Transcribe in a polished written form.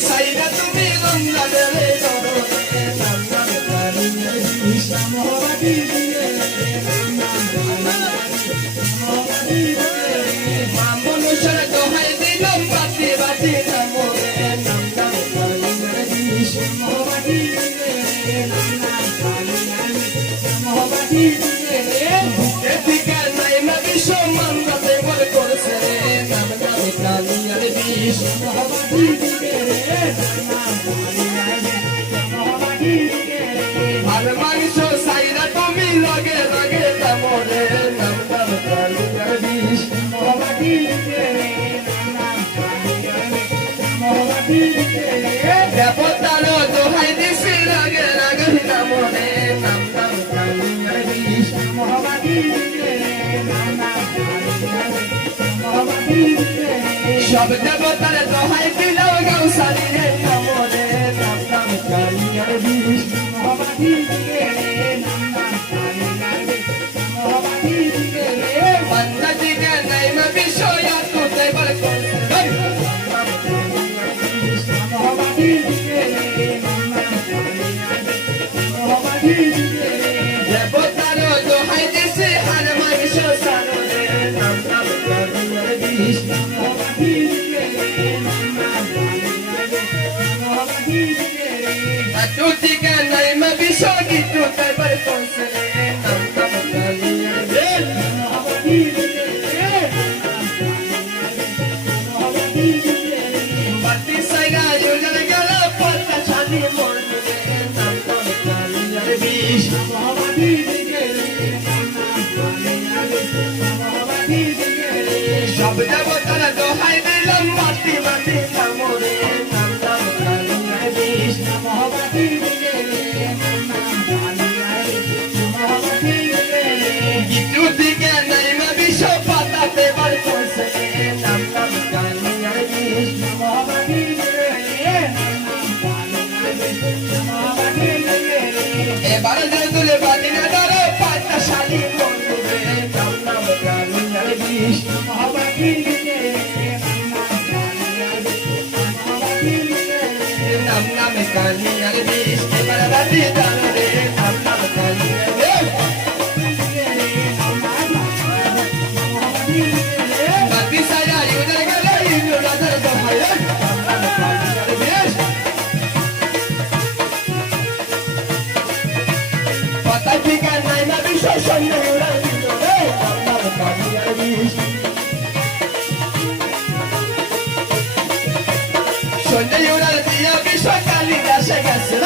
সাইরা তুমি গঙ্গা দেবে মনুষ্যের দোহাই দিলাম বাতি বাতি এদিকে নাই না বিশ্ব মান্দাতে বল করছে নাম নামে কালিয়ার বিষ আর মাংস সাইরা তুমি লগে লগে তামরে নাম নামে কালিয়ার বিষ দেবতার দোহাই দিছি লগে লগে তামরে নাম নামে কালিয়ার বিষ সব দেবতার দোহাই দিলাম গাউসারি রে নামরে নাম নামে কালিয়ার বিষ বন্দা দিকে নাই মা বিষয় তুতে বল দেবতার দোহাই দিছে আর মাংস সানরে নাম নামে কালিয়ার বিষ তুতিকে নাই মা বিষয় তুতে বল করছে নাম নামে কালিয়ার বিষ বাতি সাইরা ইউজার গেল পতা ছানি মরবে নাম নামে কালিয়ার বিষ সব দেবতার দোহাই দিলাম বাতি বাতি তামরে নাম নামে কালিয়ার বিষ তুতিকে নাই মা বিষয় পাতাতে বল করছে নাম নামে কালিয়ার বিষ এবার তুলে বাতি না ধরো পাতা শালি মরবে নাম নামে কালিয়ার বিষ নাম নামে কালিয়ার বিষ এবার বাতি ধরে নাম নামে কালিয়ার বাতি সায়া ইউজার গেল ইউজার দোহাই নাম নামে কালিয়ার বিষ পাতা ঠিকা নাই না বিষয় সৈন্য উড়াল দিল রে নাম নামে কালিয়ার বিষ সৈন্য উড়াল দিয়া বিষয় কালিদাসে গেছে